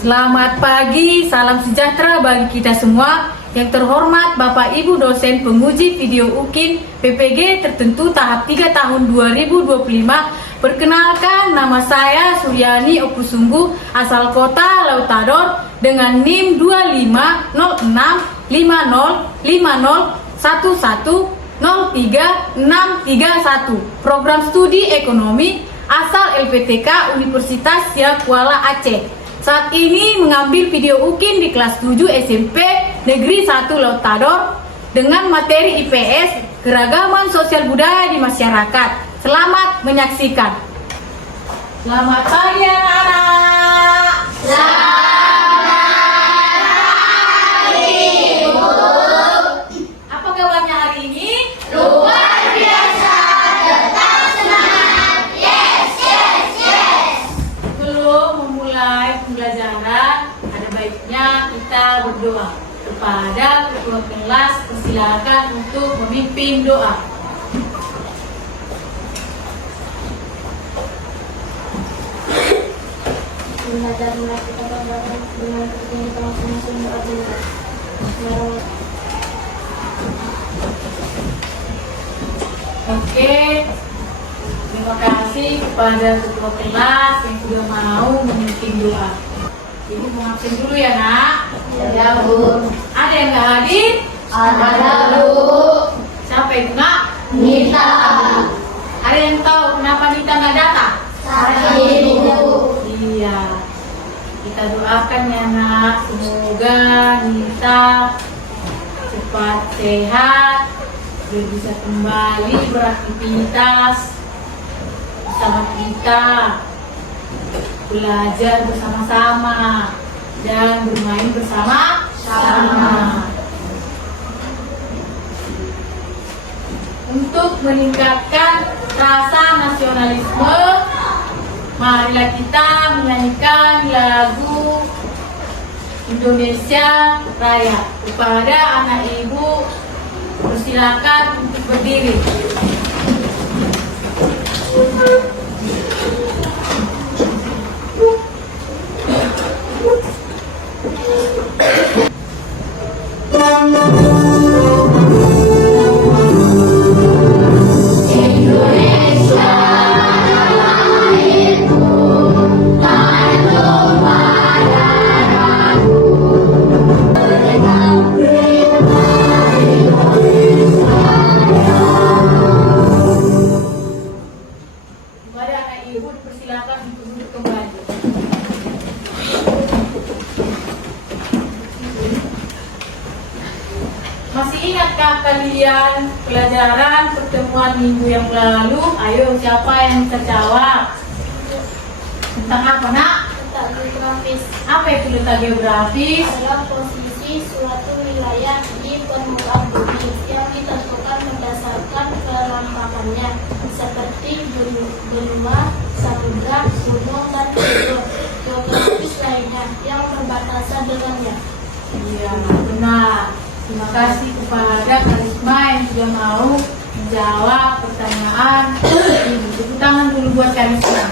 Selamat pagi, salam sejahtera bagi kita semua. Yang terhormat Bapak Ibu dosen penguji video UKIN PPG tertentu tahap 3 tahun 2025. Perkenalkan, nama saya Suryani Opusunggu, asal kota Lautador dengan NIM 25065050110331. Program studi ekonomi asal LPTK Universitas Siak Kuala Aceh. Saat ini mengambil video UKIN di kelas 7 SMP Negeri 1 Lautador dengan materi IPS Keragaman Sosial Budaya di Masyarakat. Selamat menyaksikan. Selamat pagi anak-anak. Selamat pagi, Bu. Apa kabarnya hari ini? Luar biasa, tetap semangat. Yes. Sebelum memulai pembelajaran, ada baiknya kita berdoa. Kepada ketua kelas, persilakan untuk memimpin doa. Oke, terima kasih kepada ketua kelas yang sudah mau memimpin doa. Ibu mau absen dulu ya nak. Ya, Bu. Ada yang nggak hadir? Ada, Bu. Siapa itu nak? Nita. Ada yang tahu kenapa Nita nggak datang? Sakit, Bu. Iya. Kita doakan ya nak, semoga Nita cepat sehat, biar bisa kembali beraktivitas bersama kita, belajar bersama-sama dan bermain bersama-sama. Untuk meningkatkan rasa nasionalisme, marilah kita menyanyikan lagu Indonesia Raya. Kepada anak ibu, persilakan untuk berdiri. Kepada anak ibu dipersilakan untuk duduk kembali. Masih ingatkah kalian pelajaran pertemuan minggu yang lalu? Ayo, siapa yang bisa jawab? Tentang apa nak? Letak geografis Apa itu letak geografis? adalah posisi suatu wilayah di permukaan bumi yang ditentukan berdasarkan kenampakannya, seperti benua, samudra, gunung, dan geografis lainnya yang berbatasan dengannya. Iya, benar. Terima kasih kepada Karisma yang sudah mau menjawab pertanyaan ini. Tepuk tangan dulu buat Karisma.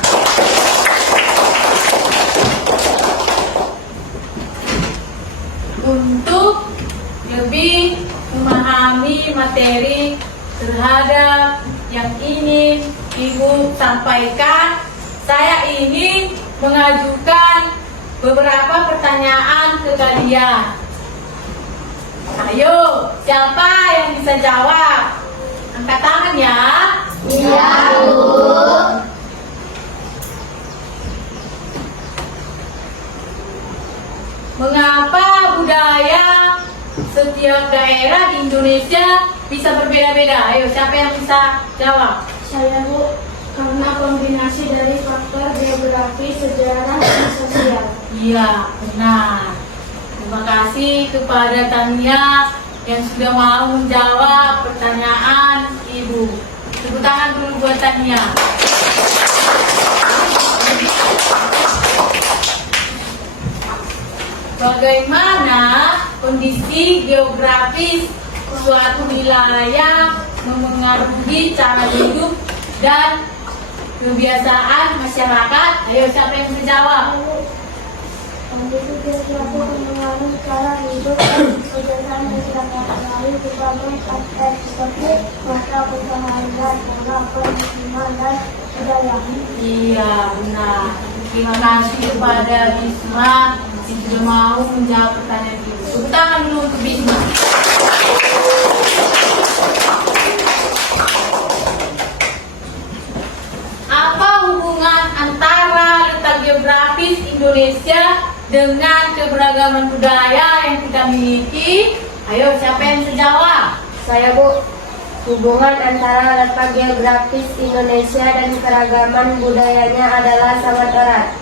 Untuk lebih memahami materi terhadap yang ingin Ibu sampaikan, saya ingin mengajukan beberapa pertanyaan ke kalian. Ayo, siapa yang bisa jawab? Angkat tangan ya. Iya, Bu. Mengapa budaya setiap daerah di Indonesia bisa berbeda-beda? Ayo, siapa yang bisa jawab? Saya, Bu, karena kombinasi dari faktor geografi, sejarah, dan sosial. Iya, benar. Terima kasih kepada Tania yang sudah mau menjawab pertanyaan Ibu. Tepuk tangan dulu buat Tania. Bagaimana kondisi geografis suatu wilayah memengaruhi cara hidup dan kebiasaan masyarakat? Ayo, siapa yang menjawab? Kondisi geografi mempengaruhi cara hidup dan kebiasaan yang tidak mempengaruhi berbagai aspek seperti masa keseharian, pola permukiman, dan budaya. Iya, benar. Terima kasih kepada Bisma yang sudah mau menjawab pertanyaan itu. Tepuk tangan dulu untuk Bisma. Apa hubungan antara letak geografis Indonesia dengan keberagaman budaya yang kita miliki? Ayo, siapa yang bisa jawab? Saya, Bu. Hubungan antara letak geografis Indonesia dan keragaman budayanya adalah sangat erat.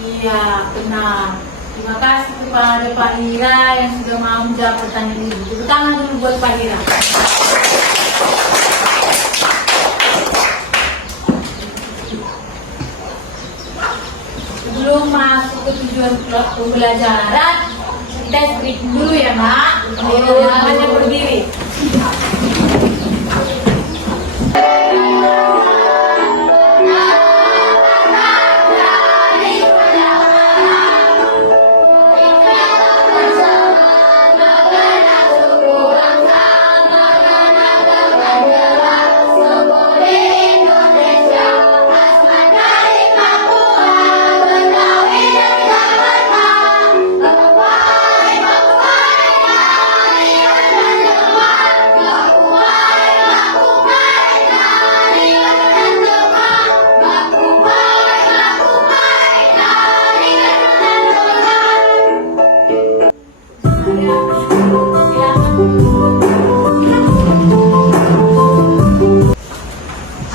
Iya, benar. Terima kasih kepada Pak Hira yang sudah mau menjawab pertanyaan ini. Tepuk tangan dulu buat Pak Hira. Sebelum masuk ke tujuan pembelajaran, kita stretching dulu ya, Nak. Ayo, hanya berdiri.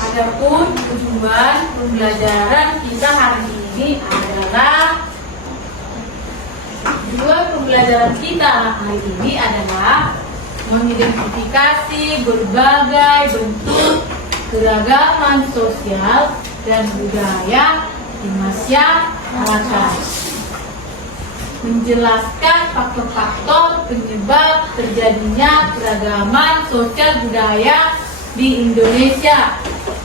Adapun tujuan pembelajaran kita hari ini adalah mengidentifikasi berbagai bentuk keragaman sosial dan budaya di masyarakat, menjelaskan faktor-faktor penyebab terjadinya keragaman sosial budaya di Indonesia,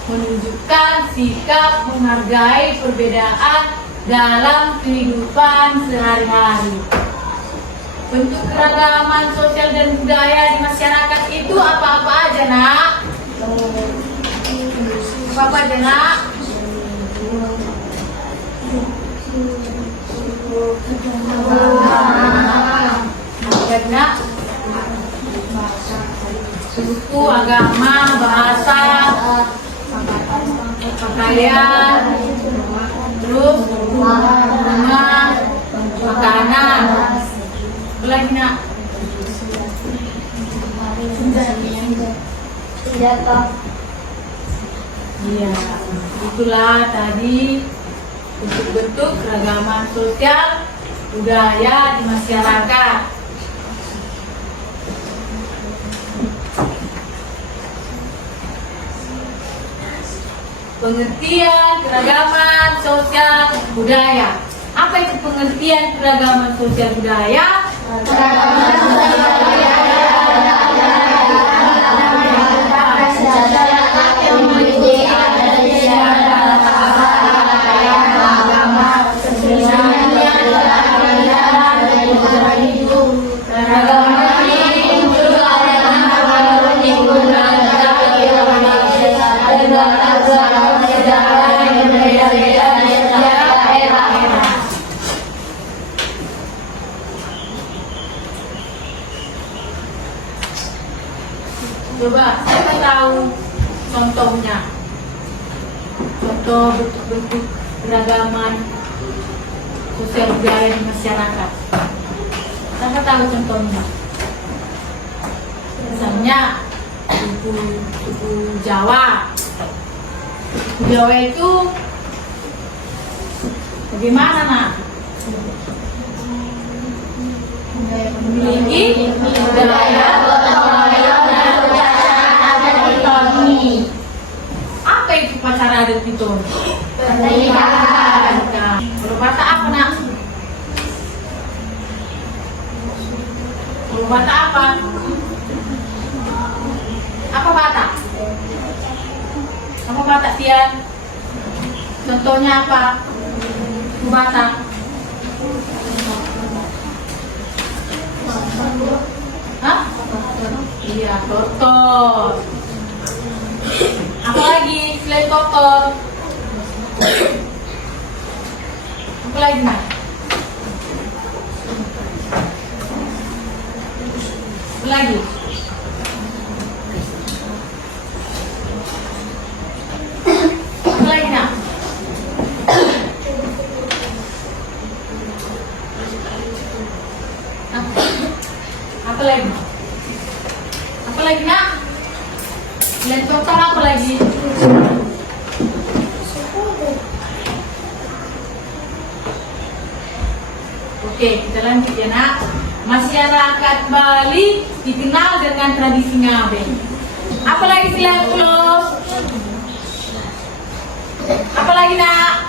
menunjukkan sikap menghargai perbedaan dalam kehidupan sehari-hari. Bentuk keragaman sosial dan budaya di masyarakat itu apa-apa aja, Nak? Apa aja, Nak? Nak? Suku, agama, bahasa, pakaian, terus rumah, makanan. Lagi, Nak? Iya, itulah tadi bentuk-bentuk keragaman sosial budaya di masyarakat. Pengertian keragaman sosial budaya. Apa itu pengertian keragaman sosial budaya? Coba siapa tahu contohnya, contoh bentuk-bentuk keragaman sosial budaya di masyarakat. Siapa tahu contohnya? Misalnya suku Jawa. Suku Jawa itu bagaimana, Nak? Memiliki budaya apa itu upacara adat itu? Pernikahan. Kalau Batak apa, Nak? Kalau Batak apa? Apa Batak? Apa Batak, Tian? Contohnya apa? Batak. Iya, totot. Apa lagi selain totot? Apa lagi nak? Apa lagi? Apa lagi nak? Apa lagi? Apa lagi nak? Selain totot apa lagi? Oke, kita lanjut ya nak. Masyarakat Bali dikenal dengan tradisi ngabeng. Apa lagi selain ulos? Apa lagi nak?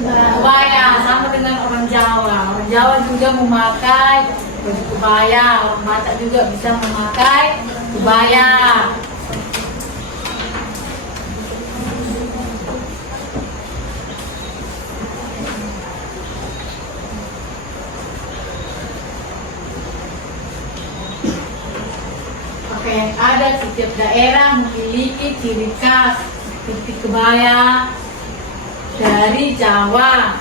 Kebaya, sama dengan orang Jawa. Orang Jawa juga memakai baju kebaya. Orang Batak juga bisa memakai kebaya. Pakaian adat setiap daerah memiliki ciri khas seperti kebaya dari Jawa,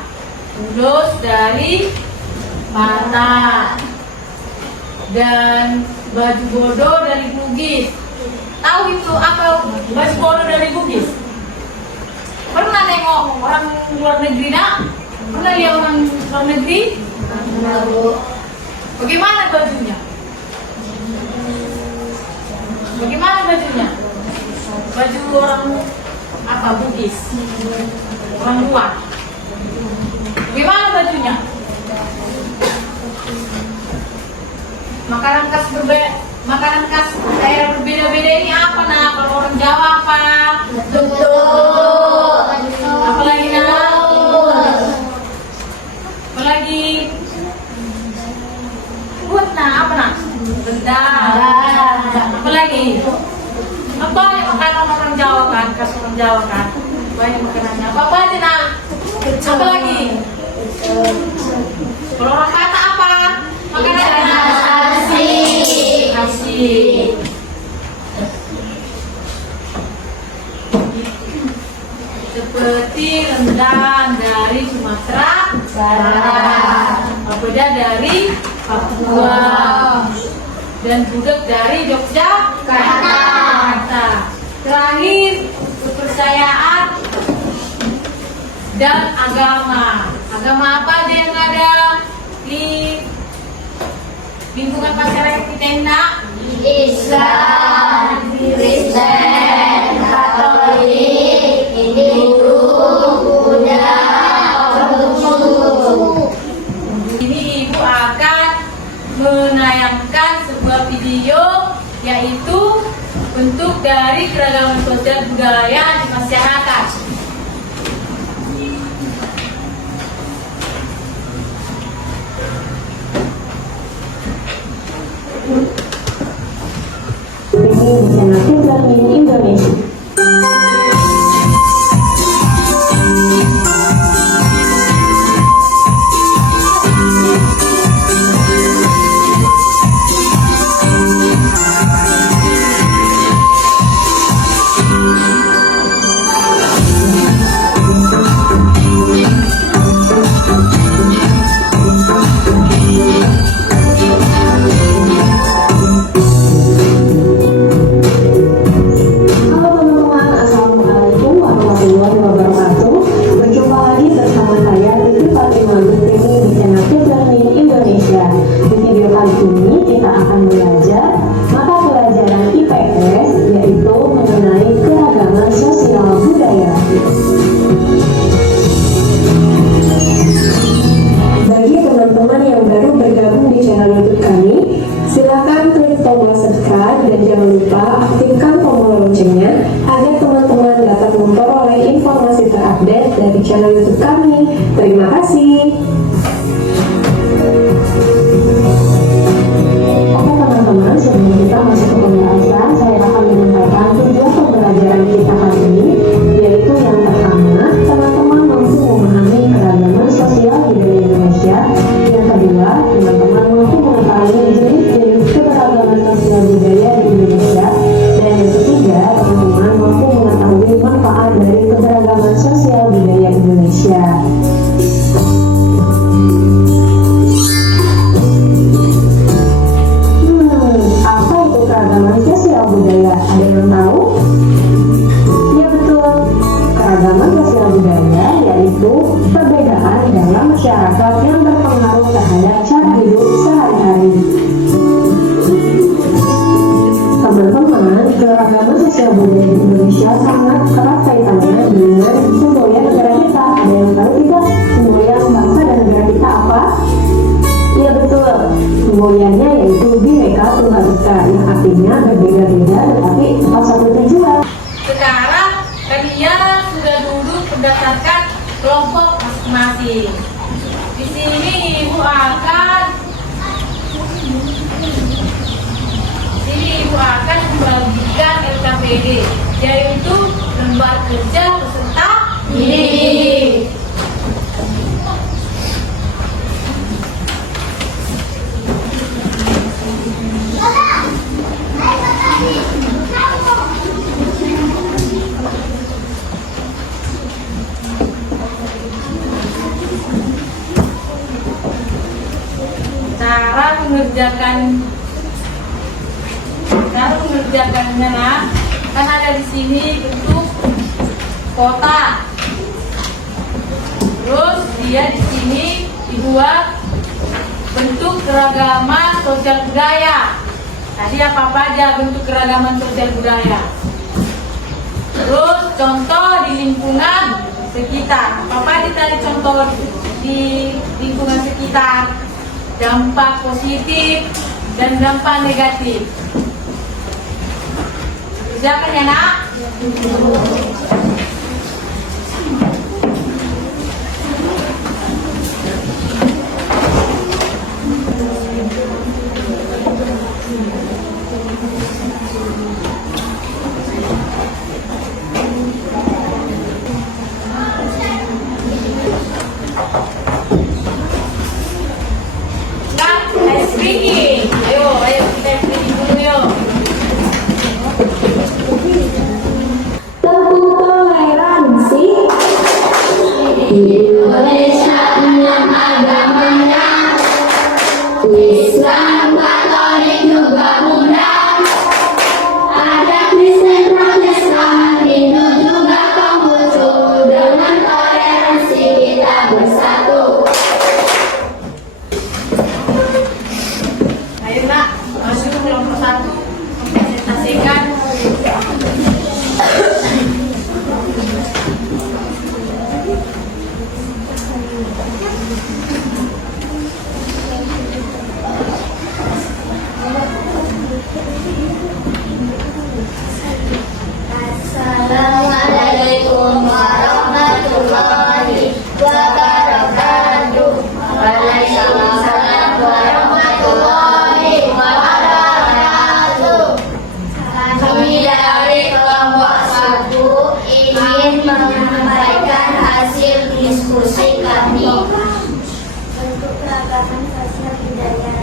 ulos dari Batak, dan baju bodo dari Bugis. Tahu itu apa baju bodo dari Bugis? Pernah nengok orang luar negeri nak? Pernah lihat orang luar negeri? Bagaimana bajunya? Bagaimana bajunya? Baju orang apa Bugis? Orang luar. Bagaimana bajunya? Makanan khas daerah berbeda-beda ini apa nak? Kalau orang Jawa apa? Betul. Apa lagi nak? Apa lagi? Buat nak apa nak? Rendang. Apa lagi? Apa yang makanan orang Jawa kan? Khas orang Jawa kan? Banyak makanannya. Apa aja nak? Apa lagi? Kalau orang Batak apa? Makanannya nasi. Seperti rendang dari Sumatera Barat, papeda dari Papua, dan gudeg dari Yogyakarta. Terakhir, kepercayaan dan agama. Agama apa aja yang ada di lingkungan masyarakat kita ini nak? Islam, Kristen, Katolik, Hindu, Buddha, Konghucu. Ini ibu akan menayangkan sebuah video yaitu bentuk dari keragaman sosial budaya di masyarakat. Indonesia. Dari channel YouTube kami. Terima kasih. Oke teman-teman, sebelum kita masuk ke pembahasan, saya akan menyampaikan tujuan pembelajaran kita hari ini, yaitu yang pertama, teman-teman mampu memahami keragaman sosial budaya Indonesia. Yang kedua, teman-teman mampu Indonesia. Apa itu keragaman sosial budaya? Ada yang tahu? Ya betul, keragaman sosial budaya yaitu perbedaan dalam masyarakat yang berpengaruh terhadap cara hidup sehari-hari. Teman-teman, keragaman sosial budaya di Indonesia sangat erat kaitannya dengan semboyan negara kita. Ada yang tahu tidak semboyan bangsa dan negara kita apa? Iya betul, semboyannya yaitu Bhinneka Tunggal Ika, yang artinya berbeda-beda tetapi tetap satu tujuan. Sekarang kalian sudah duduk berdasarkan kelompok masing-masing. Di sini Ibu akan membagikan LKPD, yaitu lembar kerja peserta didik. Cara mengerjakannya, nak, kan ada di sini bentuk kotak. Terus dia di sini dibuat bentuk keragaman sosial budaya. Tadi apa aja bentuk keragaman sosial budaya. Terus contoh di lingkungan sekitar. Apa aja tadi contoh di lingkungan sekitar? Dampak positif dan dampak negatif. Kerjakan ya, nak. Ayo kita speaking dulu yuk. Tepuk toleransi. Indonesia 6 agamanya, Islam, Katolik juga Buddha, ada Kristen, Protestan, Hindu juga Konghucu. Dengan toleransi kita bersatu. Ayo, nak, masuk ke kelompok 1. Presentasikan. Assalamualaikum warahmatullahi wabarakatuh. Waalaikumsalam warahmatullahi wabarakatuh. Kami dari kelompok 1 ingin menyampaikan hasil diskusi kami. Bentuk keragaman sosial budaya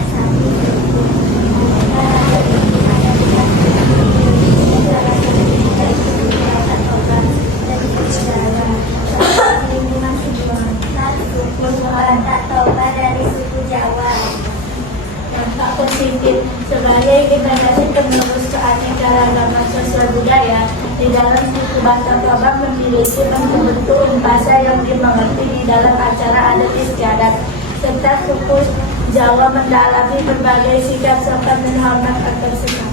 dari suku Jawa. Dampak positif sebagai generasi penerus keanekaragaman sosial budaya di dalam suku Batak Toba memiliki bentuk bahasa yang dimengerti di dalam acara adat istiadat, serta suku Jawa mendalami berbagai sikap serta menghormat antar sesama.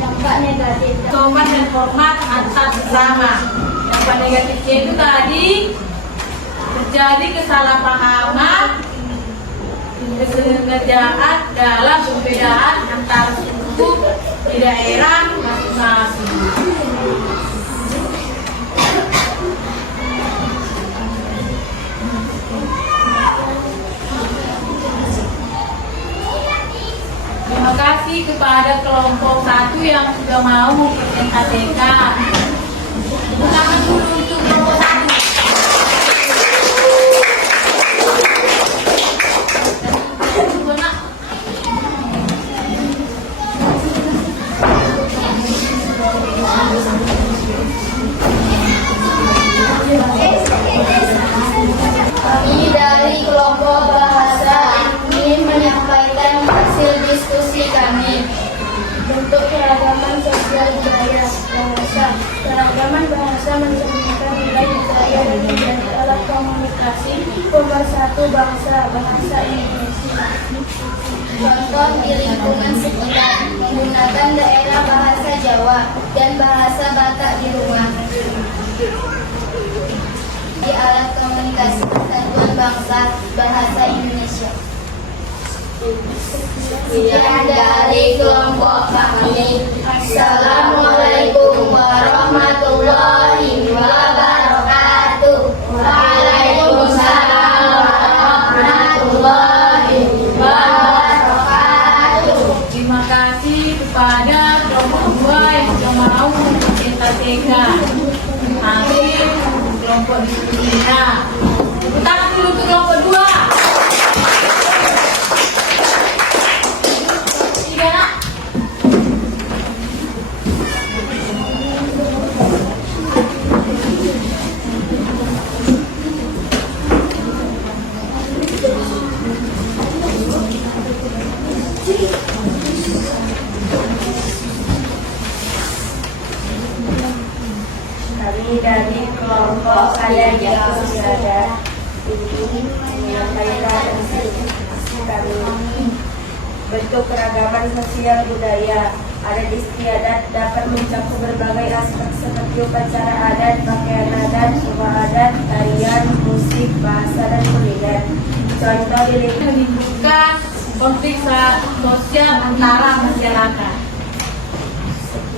Dampak negatif Sopan dan hormat antar sesama. Dampak negatifnya itu tadi terjadi kesalahpahaman, kesengajaan dalam perbedaan antar suku di daerah masing-masing. Terima kasih kepada kelompok 1 yang sudah mau mempresentasikan. Tepuk tangan dulu untuk kelompok 1. Demokrasi, pemersatu bangsa, bahasa Indonesia. Contoh di lingkungan sekitar menggunakan daerah bahasa Jawa dan bahasa Batak di rumah. Di alat komunikasi persatuan bangsa bahasa Indonesia. Sekian dari kelompok kami. Assalamualaikum warahmatullahi wabarakatuh. Waalaikumsalam warahmatullahi wabarakatuh. Terima kasih kepada kelompok 2 yang sudah mau mempresentasikan hasil kelompok diskusi kita. Tepuk tangan dulu untuk kelompok 2. Tiga, nak. Kami dari kelompok kalian yang sudah ada ingin menyampaikan kami bentuk keragaman sosial budaya adat istiadat dapat mencakup berbagai aspek seperti upacara adat, pakaian adat, rumah adat, tarian, musik, bahasa dan kuliner. Contoh di lingkungan Menimbulkan konflik sosial antara masyarakat.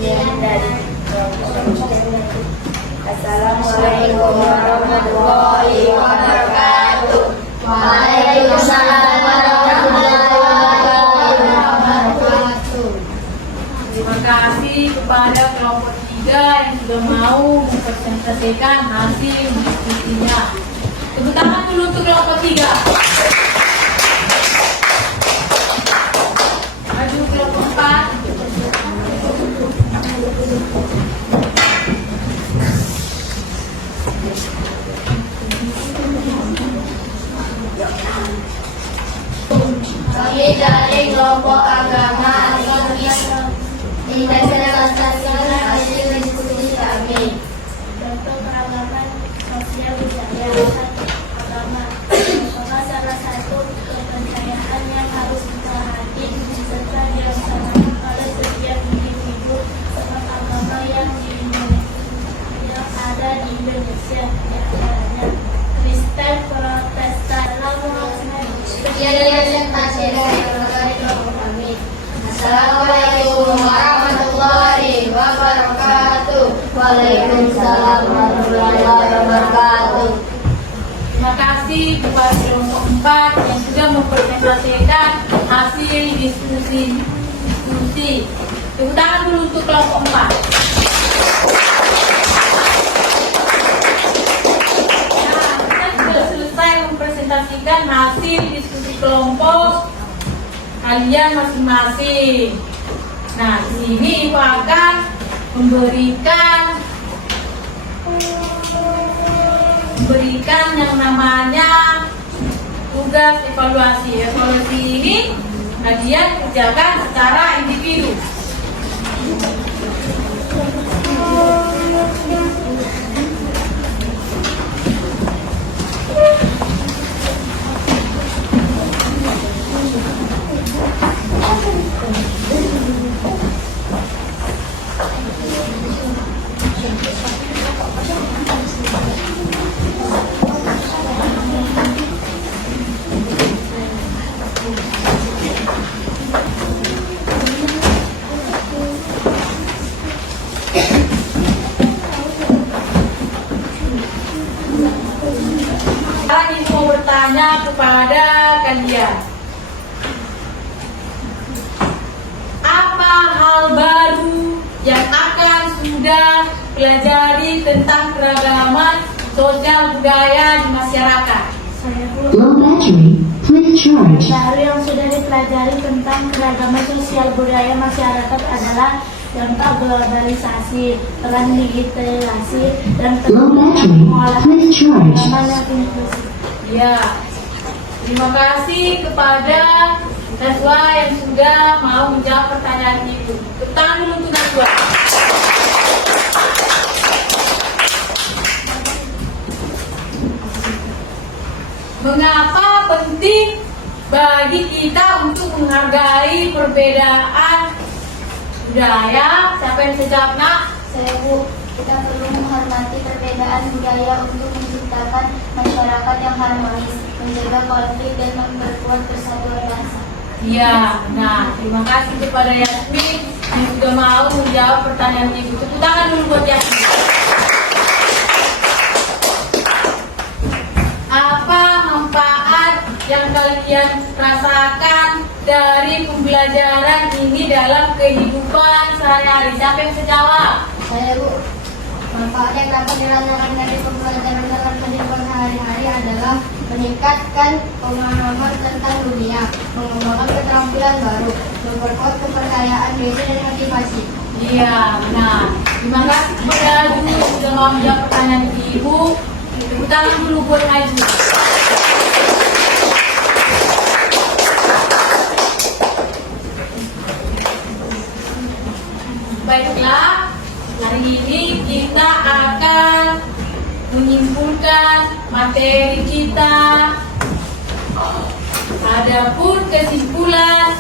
yang dari kelompok. Assalamualaikum warahmatullahi wabarakatuh. Waalaikumsalam warahmatullahi wabarakatuh. Terima kasih kepada kelompok 3 yang sudah mau mempresentasikan hasil diskusinya. Tepuk tangan dulu untuk kelompok 3. Maju kelompok 4. Kami dari kelompok agama Agamis mempresentasikan hasil diskusi kami. Bentuk keragaman sosial budaya agama merupakan salah satu kepercayaan yang harus ditaati serta dilaksanakan oleh setiap individu sebab agama yang ada di Indonesia diantaranya Kristen, Protestan, Sekian presentasi dari kelompok kami. Assalamualaikum warahmatullahi wabarakatuh. Waalaikumsalam warahmatullahi wabarakatuh. Terima kasih kepada kelompok 4 yang sudah mempresentasikan hasil diskusi. Tepuk tangan dulu untuk kelompok 4. Nah, kita sudah selesai mempresentasikan hasil diskusi kelompok kalian masing-masing. Nah, di sini Ibu akan memberikan yang namanya tugas evaluasi. Evaluasi ini kalian kerjakan secara individu. Sekarang Ibu mau bertanya kepada kalian, apa hal baru yang akan sudah pelajari tentang keragaman sosial budaya di masyarakat? Saya Low battery. Please charge. baru yang sudah dipelajari tentang keragaman sosial budaya masyarakat adalah dampak globalisasi, peran digitalisasi, dan Low battery. Please charge. keragaman yang inklusif. Ya, terima kasih kepada Najwa yang sudah mau menjawab pertanyaan itu. Tepuk tangan dulu untuk Najwa. mengapa penting bagi kita untuk menghargai perbedaan budaya? Siapa yang bisa jawab, Nak? Saya, Bu. Kita perlu menghormati perbedaan budaya untuk menciptakan masyarakat yang harmonis, menjaga konflik dan memperkuat persatuan bangsa. Iya, nah terima kasih kepada Yasmin yang sudah mau menjawab pertanyaan Ibu. Tepuk tangan dulu buat Yasmin. Apa manfaat yang kalian rasakan dari pembelajaran ini dalam kehidupan sehari-hari? Siapa yang bisa jawab? Saya, Bu. Manfaat yang dapat dirasakan dari pembelajaran dalam kehidupan sehari-hari adalah meningkatkan pemahaman tentang dunia, mengembangkan keterampilan baru, memperkuat kepercayaan diri dan motivasi. Iya, nah terima kasih kepada Ayu yang sudah mau menjawab pertanyaan Ibu. Tepuk tangan dulu buat Ayu. Baiklah, hari ini kita akan menyimpulkan materi kita. Adapun kesimpulan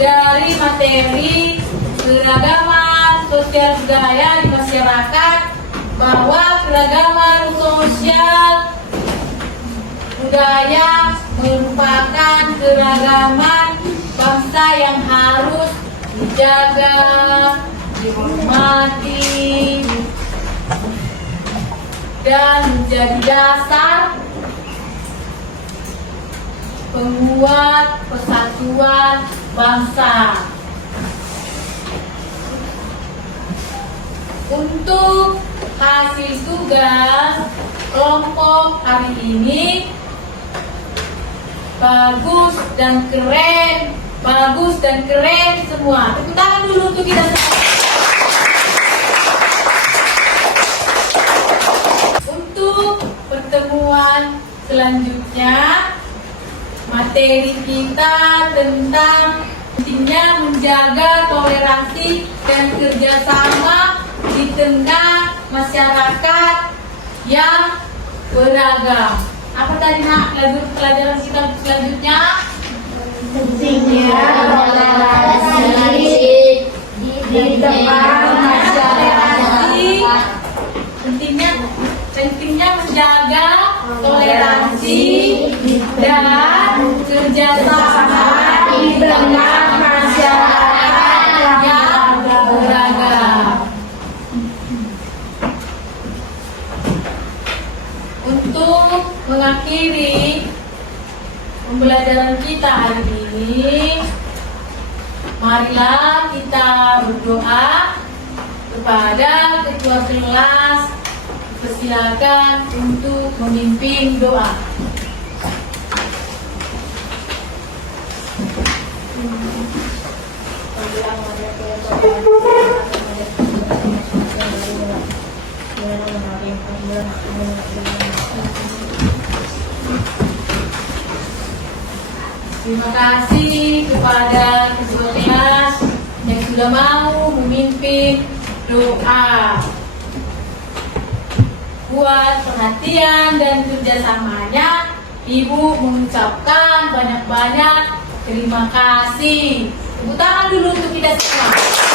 dari materi keragaman sosial budaya di masyarakat, bahwa keragaman sosial budaya merupakan keragaman bangsa yang harus dijaga, dihormati, dan menjadi dasar penguat persatuan bangsa. Untuk hasil tugas kelompok hari ini bagus dan keren semua. Tepuk tangan dulu untuk kita semua. Untuk pertemuan selanjutnya, materi kita tentang pentingnya menjaga toleransi dan kerjasama di tengah masyarakat yang beragam. Apa tadi, Nak, pelajaran kita selanjutnya? Pentingnya toleransi di tengah masyarakat. Pentingnya menjaga toleransi dan kerjasama di tengah masyarakat yang beragam. Untuk mengakhiri pembelajaran kita hari ini, marilah kita berdoa kepada ketua kelas. Persilakan untuk memimpin doa. Terima kasih kepada ketua kelas yang sudah mau memimpin doa. Buat perhatian dan kerjasamanya, Ibu mengucapkan banyak-banyak terima kasih. Tepuk tangan dulu untuk kita semua.